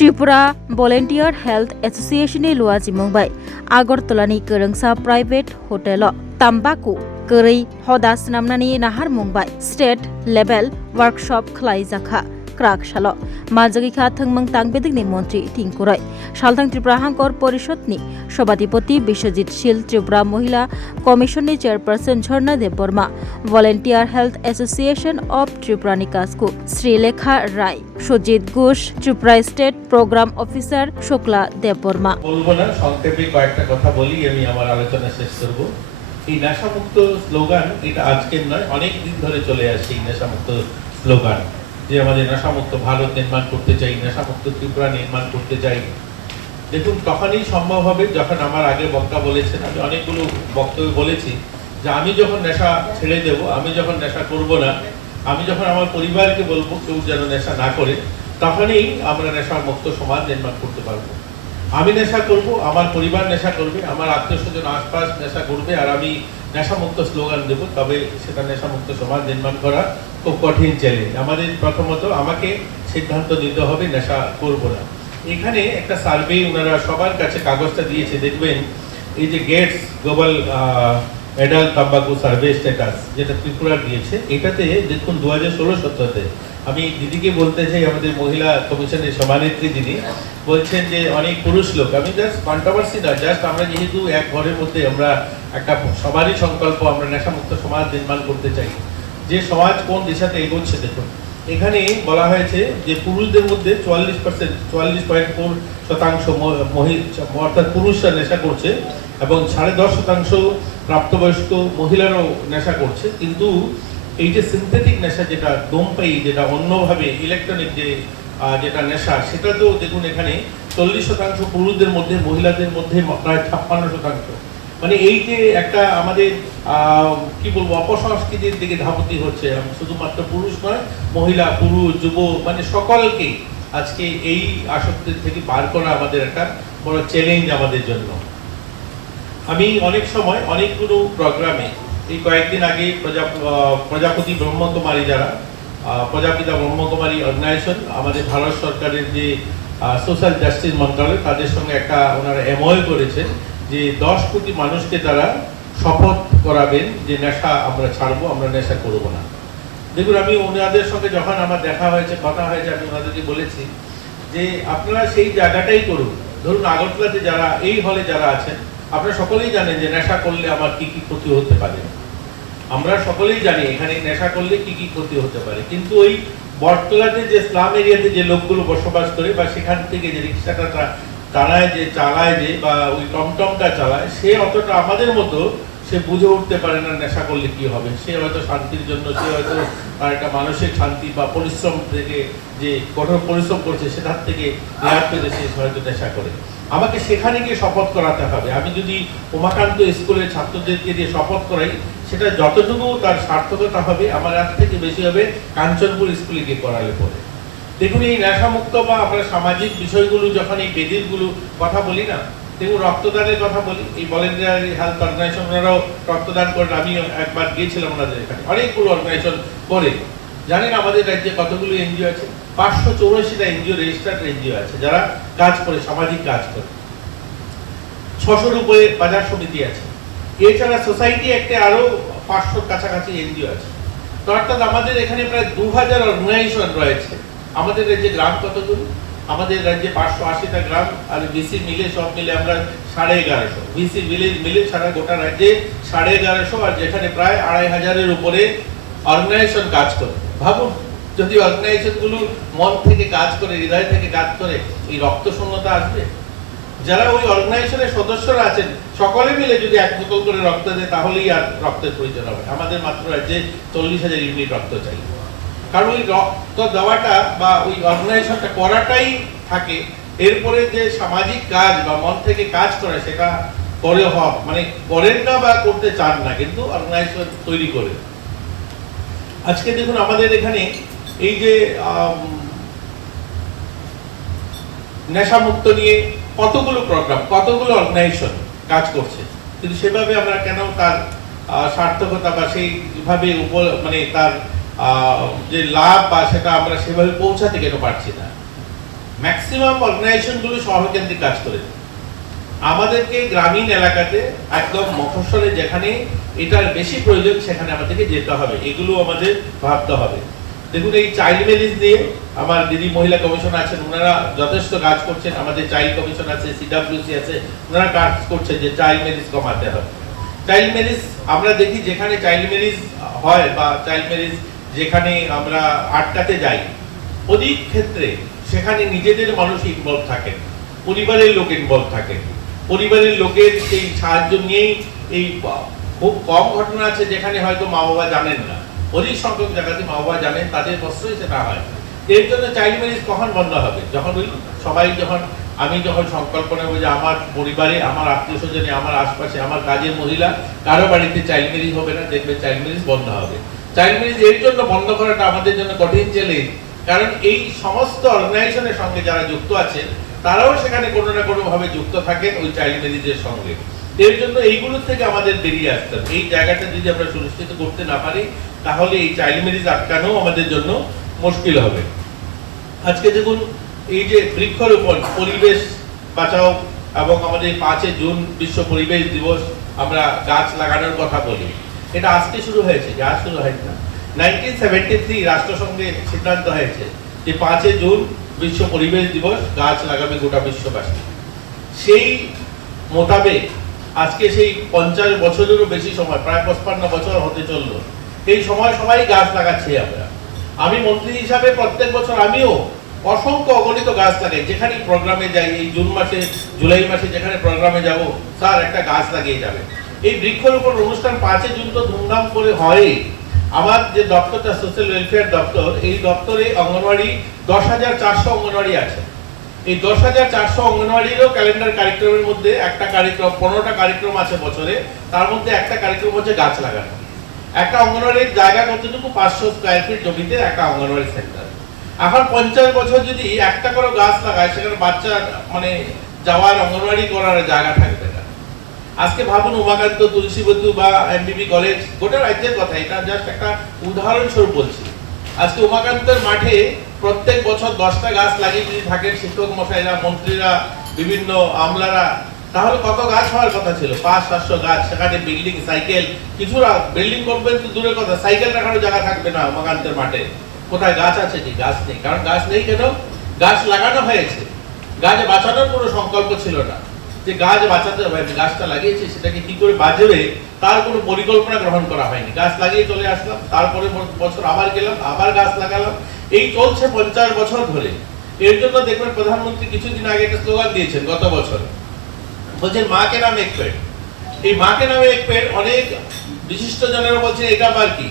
Tripura भलेन्टियार health एसोसिएशननि लुवाजि Mumbai आगरतलानि गोरोंसा private hotel ताम्बाकु गोरै हदा स्नामनानि नाहार Mumbai state level workshop खलाइजाखा क्राक सालो माजगिखा थंमंग तांगबेदिगनि मन्त्री थिंकुराय सालथां त्रिपुरा हांकर परिषदनि सभाधिपति विश्वजित शील त्रिपुरा महिला कमिशननि chairperson Jharna Debbarma volunteer health association of त्रिपुरानि कास्कु Srilekha Roy Sujit Ghosh Tripura state programme officer Shukla Debbarma বলবো না সংক্ষেপে কয়েকটা কথা বলি আমি আমার আলোচনা শেষ করব এই নেশামুক্ত স্লোগান এটা আজকের নয় অনেক দিন ধরে চলে আসছে এই নেশামুক্ত স্লোগান যে আমাদের নেশামুক্ত ভারত নির্মাণ করতে চাই নেশামুক্ত ত্রিপুরা নির্মাণ করতে চাই দেখুন তখনই সম্ভব হবে যখন আমার আগে বক্তা বলেছেন আমি অনেকগুলো বক্তব্য বলেছি যে আমি যখন নেশা ছেড়ে দেব আমি যখন নেশা করব না আমি যখন আমার পরিবারকে বলবো কেউ যেন নেশা না করে তখনই আমরা নেশামুক্ত সমাজ নির্মাণ করতে পারবো আমি নেশা করব আমার পরিবার নেশা করবে আমার আত্মীয়স্বজন আশপাশ নেশা করবে আর আমি নেশামুক্ত স্লোগান দেব তবে সেটা নেশামুক্ত সমাজ নির্মাণ করা খুব কঠিন চ্যালেঞ্জ আমাদের প্রথমত আমাকে সিদ্ধান্ত নিতে হবে নেশা করব না এখানে একটা সার্ভে ওনারা সবার কাছে কাগজটা দিয়েছে দেখবেন এই যে গেটস গ্লোবাল অ্যাডাল্ট তাম্বাকু সার্ভে স্ট্যাটাস যেটা ত্রিপুরা দিয়েছে এটাতে দেখুন 2016-17-তে আমি দিদিকে বলতে চাই আমাদের মহিলা কমিশনের সভানেত্রী দিদি বলছেন যে অনেক পুরুষ লোক আমি জাস্ট কন্ট্রোভার্সি না জাস্ট আমরা যেহেতু এক ঘরের মধ্যে আমরা একটা সবারই সংকল্প আমরা নেশামুক্ত সমাজ নির্মাণ করতে চাই যে সমাজ কোন দিশাতে এগোচ্ছে দেখুন এখানে বলা হয়েছে যে পুরুষদের মধ্যে 44% অর্থাৎ পুরুষরা নেশা করছে এবং 10.5% প্রাপ্তবয়স্ক মহিলারাও নেশা করছে কিন্তু এই যে সিনথেটিক নেশা যেটা দমপাই যেটা অন্যভাবে ইলেকট্রনিক যেটা নেশা সেটা তো দেখুন এখানে 40% পুরুষদের মধ্যে মহিলাদের মধ্যে প্রায় 56%। মানে এই যে একটা আমাদের কি বলবো অপসংস্কৃতির দিকে ধাবতি হচ্ছে শুধুমাত্র পুরুষ নয় মহিলা পুরুষ যুব মানে সকলকে আজকে এই আসক্তির থেকে বার করা আমাদের একটা বড় চ্যালেঞ্জ আমাদের জন্য আমি অনেক সময় অনেকগুলো প্রোগ্রামে এই কয়েকদিন আগে প্রজাপতি ব্রহ্মকুমারী যারা প্রজাপিতা ব্রহ্মকুমারী অর্গানাইজেশন আমাদের ভারত সরকারের যে সোশ্যাল জাস্টিস মন্ত্রণালয় তাদের সঙ্গে একটা ওনারা এমওইউ করেছেন যে 10 কোটি মানুষকে তারা শপথ করাবেন যে নেশা আমরা ছাড়বো আমরা নেশা করব না দেখুন আমি ওনাদের সঙ্গে যখন আমার দেখা হয়েছে কথা হয়েছে আমি ওনাদেরকে বলেছি যে আপনারা সেই জায়গাটাই করুন ধরুন আগরতলাতে যারা এই হলে যারা আছেন আপনারা সকলেই জানেন যে নেশা করলে আমার কি কি ক্ষতি হতে পারে আমরা সকলেই জানি এখানে নেশা করলে কি কি ক্ষতি হতে পারে কিন্তু ওই বটতলাতে যে স্লাম এরিয়াতে যে লোকগুলো বসবাস করে বা সেখান থেকে যে রিক্সাটা চালায় যে বা ওই টমটমটা চালায় সে অতটা আমাদের মতো সে বুঝে উঠতে পারে না নেশা করলে কি হবে সে হয়তো শান্তির জন্য সে হয়তো তার একটা মানসিক শান্তি বা পরিশ্রম থেকে যে কঠোর পরিশ্রম করছে সেটার থেকে রেহাই পেতে সে হয়তো নেশা করে আমাকে সেখানে গিয়ে শপথ করাতে হবে আমি যদি উমাকান্ত স্কুলের ছাত্রদেরকে দিয়ে শপথ করাই সেটা যতটুকু তার সার্থকতা হবে আমার এর থেকে বেশি হবে কাঞ্চনপুর স্কুলে গিয়ে করালে পরে দেখুন এই নেশামুক্ত বা আমরা সামাজিক বিষয়গুলো যখন এই বেদিরগুলো কথা বলি না দেখুন রক্তদানের কথা বলি এই ভলেন্টিয়ার হেলথ অর্গানাইজেশন ওনারাও রক্তদান করেন আমি একবার গিয়েছিলাম ওনাদের এখানে অনেকগুলো অর্গানাইজেশন করে জানেন আমাদের রাজ্যে কতগুলো এনজিও আছে 584টা এনজিও রেজিস্টার্ড এনজিও আছে যারা কাজ করে সামাজিক কাজ করে 600-র উপরে বাজার সমিতি আছে এছাড়া সোসাইটি একটা আরো 500 কাছাকাছি এনজিও আছে তো অর্থাৎ আমাদের এখানে প্রায় 2000 অর্গানাইজেশন রয়েছে আমাদের রাজ্যে গ্রাম কতগুলো আমাদের রাজ্যে 580টা গ্রাম আর বিসি মিলে সব মিলে আমরা 1150 বিসি মিলে সারা গোটা রাজ্যে 1150 আর যেখানে প্রায় 2500-এর উপরে অর্গানাইজেশন কাজ করে ভাবুন যদি অর্গানাইজেশনগুলো মন থেকে কাজ করে হৃদয় থেকে কাজ করে এই রক্ত শূন্যতা আসবে যারা ওই অর্গানাইজেশনের সদস্যরা আছেন সকলে মিলে যদি এক বোতল করে রক্ত দেয় তাহলেই আর রক্তের প্রয়োজন হবে আমাদের মাত্র রাজ্যে 40,000 ইউনিট রক্ত চাই কারণ ওই রক্ত দেওয়াটা বা ওই অর্গানাইজেশনটা করাটাই থাকে এরপরে যে সামাজিক কাজ বা মন থেকে কাজ করে সেটা করে মানে করেন না বা করতে চান না কিন্তু অর্গানাইজেশন তৈরি করে আজকে দেখুন আমাদের এখানে এই যে নেশামুক্ত নিয়ে কতগুলো প্রোগ্রাম কতগুলো অর্গানাইজেশন কাজ করছে কিন্তু সেভাবে আমরা কেন তার সার্থকতা বা সেইভাবে মানে তার যে লাভ বা সেটা আমরা সেভাবে পৌঁছাতে কেন পারছি না ম্যাক্সিমাম অর্গানাইজেশনগুলো শহরকেন্দ্রিক কাজ করে। আমাদেরকে গ্রামীণ এলাকাতে একদম মফস্বলে যেখানে এটার বেশি প্রয়োজন সেখানে আমাদেরকে যেতে হবে, এগুলো আমাদের ভাবতে হবে। দেখুন এই চাইল্ড ম্যারেজ নিয়ে আমার দিদি মহিলা কমিশন আছেন, ওনারা যথেষ্ট কাজ করছেন। আমাদের চাইল্ড কমিশন আছে, সিডব্লিউসি আছে, ওনারা কাজ করছেন যে চাইল্ড ম্যারেজ কমাতে হবে। চাইল্ড ম্যারেজ আমরা দেখি যেখানে চাইল্ড ম্যারেজ হয় বা চাইল্ড ম্যারেজ যেখানে আমরা আটকাতে যাই, অধিক ক্ষেত্রে সেখানে নিজেদের মানুষ ইনভলভ থাকেন, পরিবারের লোক ইনভলভ থাকেন। পরিবারের লোকের সেই সাহায্য নিয়েই এই খুব কম ঘটনা আছে যেখানে হয়তো মা বাবা জানেন না, অধিক সংখ্যক জায়গাতে মা বাবা জানেন, তাদের কষ্টই সেটা হয়। এর জন্য চাইল্ড ম্যারেজ কখন বন্ধ হবে? যখন ওই সবাই আমি যখন সংকল্প নেব যে আমার পরিবারে, আমার আত্মীয় স্বজনে, আমার আশপাশে, আমার কাজের মহিলা কারো বাড়িতে চাইল্ড ম্যারেজ হবে না, দেখবে চাইল্ড ম্যারেজ বন্ধ হবে। চাইল্ড ম্যারেজ এর জন্য বন্ধ করাটা আমাদের জন্য কঠিন চ্যালেঞ্জ, কারণ এই সমস্ত অর্গানাইজেশনের সঙ্গে যারা যুক্ত আছেন তারাও সেখানে কোনো না কোনো ভাবে যুক্ত থাকেন ওই চাইল্ড ম্যারেজের সঙ্গে। এর জন্য এইগুলো থেকে আমাদের বেরিয়ে আসতে হবে। এই জায়গাটা যদি আমরা সুনিশ্চিত করতে না পারি তাহলে এই চাইল্ড ম্যারেজ আটকানো আমাদের জন্য মুশকিল হবে। আজকে দেখুন এই যে বৃক্ষরোপণ, পরিবেশ বাঁচাও এবং আমাদের 5 জুন বিশ্ব পরিবেশ দিবস, আমরা গাছ লাগানোর কথা বলি, এটা আজকে শুরু হয়েছে, আজ শুরু হয়নি না। 1973 রাষ্ট্রসংঘে সিদ্ধান্ত হয়েছে যে 5 জুন বিশ্ব পরিবেশ দিবস, গাছ লাগাবে গোটা বিশ্ববাসী। সেই মোতাবেক আজকে সেই 50 বছরেরও বেশি সময়, প্রায় 55 বছর হতে চললো, এই সময় সবাই গাছ লাগাচ্ছি আমরা। আমি মন্ত্রী হিসাবে প্রত্যেক বছর আমিও অসংখ্য অগণিত গাছ লাগাই, যেখানে প্রোগ্রামে যাই, এই জুন মাসে জুলাই মাসে যেখানে প্রোগ্রামে যাব, স্যার একটা গাছ লাগিয়ে যাবে। এই বৃক্ষরোপণ অনুষ্ঠান 5 জুন তো ধুমধাম করে হয়। আমার যে দপ্তরটা সোশ্যাল ওয়েলফেয়ার দপ্তর, এই দপ্তরে অঙ্গনওয়াড়ি 10,400 অঙ্গনওয়াড়ি আছে। এই 10,400 অঙ্গনওয়াড়িরও ক্যালেন্ডার কার্যক্রমের মধ্যে একটা কার্যক্রম, 15টা কার্যক্রম আছে বছরে, তার মধ্যে একটা কার্যক্রম হচ্ছে গাছ লাগানো। একটা অঙ্গনওয়াড়ির জায়গা কতটুকু? 500 স্কয়ার ফিট জমিতে একটা অঙ্গনওয়াড়ি সেন্টার। এখন 50 বছর যদি একটা করে গাছ লাগায়, সেখানে বাচ্চা যাওয়ার, অঙ্গনওয়াড়ি করার জায়গা থাকবে না। আজকে ভাবুন উমাকান্ত, তুলসীবতী বা এমবিবি কলেজ, গোটা রাজ্যের কথা, এটা জাস্ট একটা উদাহরণস্বরূপ বলছি। আজকে উমাকান্তের মাঠে প্রত্যেক বছর 10টা গাছ লাগিয়ে যদি থাকেন শিক্ষক মশাইরা, মন্ত্রীরা, বিভিন্ন আমলারা, তাহলে কত গাছ হওয়ার কথা ছিল? 500-700 গাছ। সেখানে বিল্ডিং, সাইকেল, কিছু বিল্ডিং করবেন তো দূরের কথা, সাইকেল রাখারও জায়গা থাকবে না উমাকান্তের মাঠে। কোথায় গাছ আছে? কি গাছ নেই। কারণ গাছ নেই কেন? গাছ লাগানো হয়েছে, গাছ বাঁচানোর কোনো সংকল্প ছিল না যে গাছ বাঁচাতে হবে। গাছটা লাগিয়েছি, সেটাকে কি করে বাঁচবে তার কোনো পরিকল্পনা গ্রহণ করা হয়নি। গাছ লাগিয়ে চলে আসলাম, তারপরে বছর আবার গেলাম, আবার গাছ লাগালাম, এই চলছে 50 বছর ধরে। এর জন্য দেখবেন প্রধানমন্ত্রী কিছুদিন আগে একটা স্লোগান দিয়েছেন, গত বছর বলছেন মা কে নাম এক পেড়। এই মা কে নামে এক পেড়, অনেক বিশিষ্ট জনেরা বলছেন এটা আবার কি,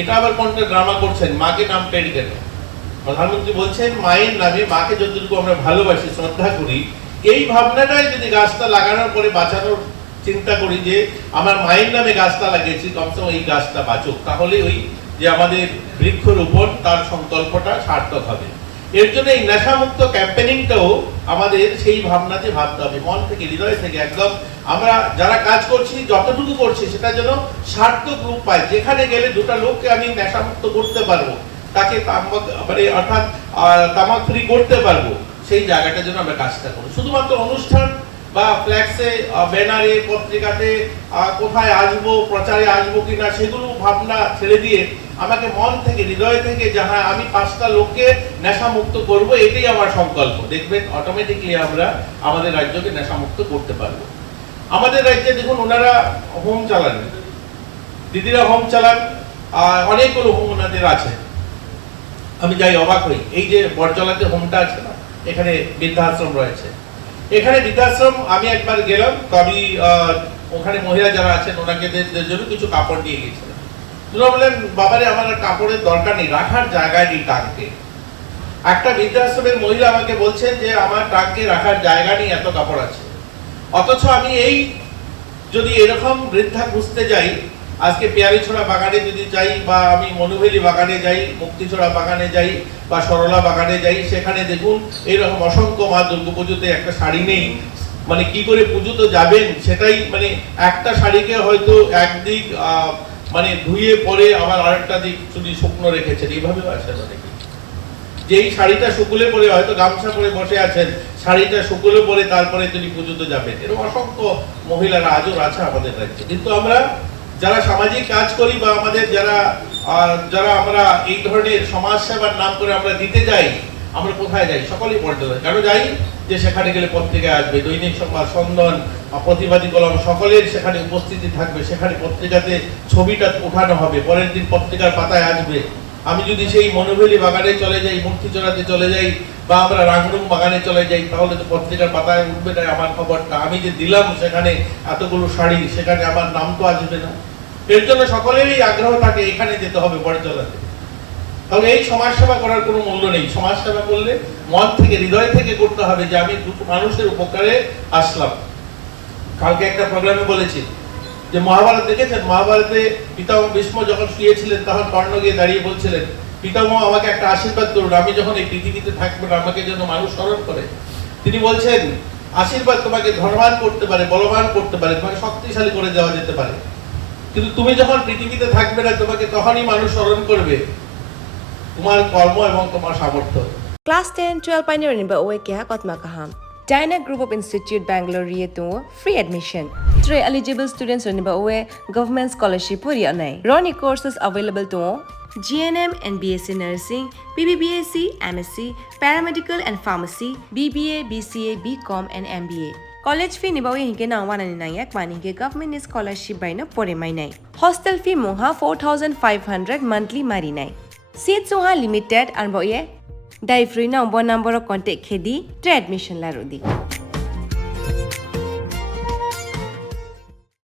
এটা আবার কোনটা ড্রামা করছেন, মা কে নাম পেড় কেন? প্রধানমন্ত্রী বলছেন মায়ের নামে, মাকে যতটুকু আমরা ভালোবাসি, শ্রদ্ধা করি, এই ভাবনাটাই যদি গাছটা লাগানোর পরে বাঁচানোর চিন্তা করি যে আমার মায়ের নামে গাছটা লাগিয়েছি, কমসে কম এই গাছটা বাঁচুক, তাহলে ওই যে আমাদের বৃক্ষরোপণ তার সংকল্পটা সার্থক হবে। এর জন্য এই নেশামুক্ত ক্যাম্পেনিংটাও আমাদের সেই ভাবনাতে ভাবতে হবে, মন থেকে, হৃদয় থেকে, একদম আমরা যারা কাজ করছি যতটুকু করছি সেটা যেন সার্থক রূপ পায়। যেখানে গেলে দুটো লোককে আমি নেশামুক্ত করতে পারবো, তাকে অর্থাৎ তামাক ফ্রি করতে পারবো, সেই জায়গাটার জন্য আমরা কাজটা করি। শুধুমাত্র অনুষ্ঠান বা ফ্ল্যাক্সে, ব্যানারে, পত্রিকাতে কোথায় আসবো, প্রচারে আসবো কিনা, সেগুলো ভাবনা ছেড়ে দিয়ে আমাকে মন থেকে, হৃদয় থেকে যাহা আমি 5টা লোককে নেশামুক্ত করবো, এটাই আমার সংকল্প। দেখবেন অটোমেটিকলি আমরা আমাদের রাজ্যকে নেশামুক্ত করতে পারবো। আমাদের রাজ্যে দেখুন ওনারা হোম চালান, দিদিরা হোম চালান, অনেকগুলো হোম ওনাদের আছে। আমি যাই অবাক হই, এই যে বরজলাতে হোমটা আছে না, এখানে বৃদ্ধাশ্রম রয়েছে। এখানে বৃদ্ধাশ্রম আমি একবার গেলাম, তো আমি ওখানে মহিলা যারা আছেন ওনাকে জন্য কিছু কাপড় দিয়ে গেছিলাম। ওনারা বললেন বাবারে আমার কাপড়ের দরকার নেই, রাখার জায়গা নেই টাঙ্কে। একটা বৃদ্ধাশ্রমের মহিলা আমাকে বলছেন যে আমার টাঙ্কে রাখার জায়গা নেই, এত কাপড় আছে। অথচ আমি এই যদি এরকম বৃদ্ধা খুঁজতে যাই, আজকে পেয়ারিছড়া বাগানে যদি যাই, বা আমি মনুভেলি বাগানে যাই, মুক্তিছড়া বাগানে যাই, বা সরলা বাগানে যাই, সেখানে দেখুন এইরকম অসংখ্য মা দুর্গাপুজোতে একটা শাড়ি নেই, কি করে পুজো তো যাবেন, সেটাই একটা শাড়িকে হয়তো একদিক ধুয়ে পরে আবার আরেকটা দিক যদি শুকনো রেখেছেন, এইভাবে আসে অনেকে। যেই শাড়িটা শুকুলে পরে হয়তো গামছা পরে বসে আছেন, শাড়িটা শুকুলে পরে তারপরে তিনি পুজোতে যাবেন। এরকম অসংখ্য মহিলারা আজও আছে আমাদের রাজ্যে। কিন্তু আমরা যারা সামাজিক কাজ করি বা আমাদের যারা আমরা এই ধরনের সমাজ সেবার নাম করে আমরা দিতে যাই, আমরা কোথায় যাই? সকলেই পড়তে হয়। কেন যাই? যে সেখানে গেলে পত্রিকায় আসবে, দৈনিক সংবাদ, স্পন্দন, প্রতিবাদী কলম, সকলের সেখানে উপস্থিতি থাকবে, সেখানে পত্রিকাতে ছবিটা ওঠানো হবে, পরের দিন পত্রিকার পাতায় আসবে। আমি যদি সেই মনোভেলি বাগানে চলে যাই, মূর্তিচড়াতে চলে যাই, বা আমরা রাংরুং বাগানে চলে যাই, তাহলে তো পত্রিকার পাতায় উঠবে না আমার খবরটা। আমি যে দিলাম সেখানে এতগুলো শাড়ি, সেখানে আমার নাম তো আসবে না। এর জন্য সকলেরই আগ্রহ থাকে এখানে যেতে হবে, পরে চলাতে। তাহলে এই সমাজ সেবা করার কোনো মূল্য নেই। সমাজ সেবা করলে মন থেকে, হৃদয় থেকে করতে হবে, যে আমি দুটো মানুষের উপকারে আসলাম। কালকে একটা প্রোগ্রামে বলেছি যে মহাভারত দেখেছেন, মহাভারতে পিতামহ ভীষ্ম যখন শুয়েছিলেন তখন কর্ণ গিয়ে দাঁড়িয়ে বলছিলেন, পিতামহ আমাকে একটা আশীর্বাদ করুন, আমি যখন এই পৃথিবীতে থাকবো না আমাকে যেন মানুষ স্মরণ করে। তিনি বলছেন, আশীর্বাদ তোমাকে ধনবান করতে পারে, বলবান করতে পারে, তোমাকে শক্তিশালী করে দেওয়া যেতে পারে, কিন্তু তুমি যখন পৃথিবীতে থাকবে না তোমাকে তখনই মানুষ স্মরণ করবে তোমার কর্ম এবং তোমার সামর্থ্য। Class 10-12 pioneer ni ba oe kya kotma kaham. Dyna Group of Institute Bangalore to free admission. 3 eligible students ni ba oe government scholarship puri anai. Roni courses available to GNM and BSc Nursing, PBBSc, MSc, Paramedical and Pharmacy, BBA, BCA, BCom and MBA. College fee ni ba oe hinke na wana ni nai yak mani ke government scholarship by na pore mai nai. Hostel fee moha 4500 monthly mari nai. Seats oha limited and ba oe Dai free na number contact khedi admission la rodi.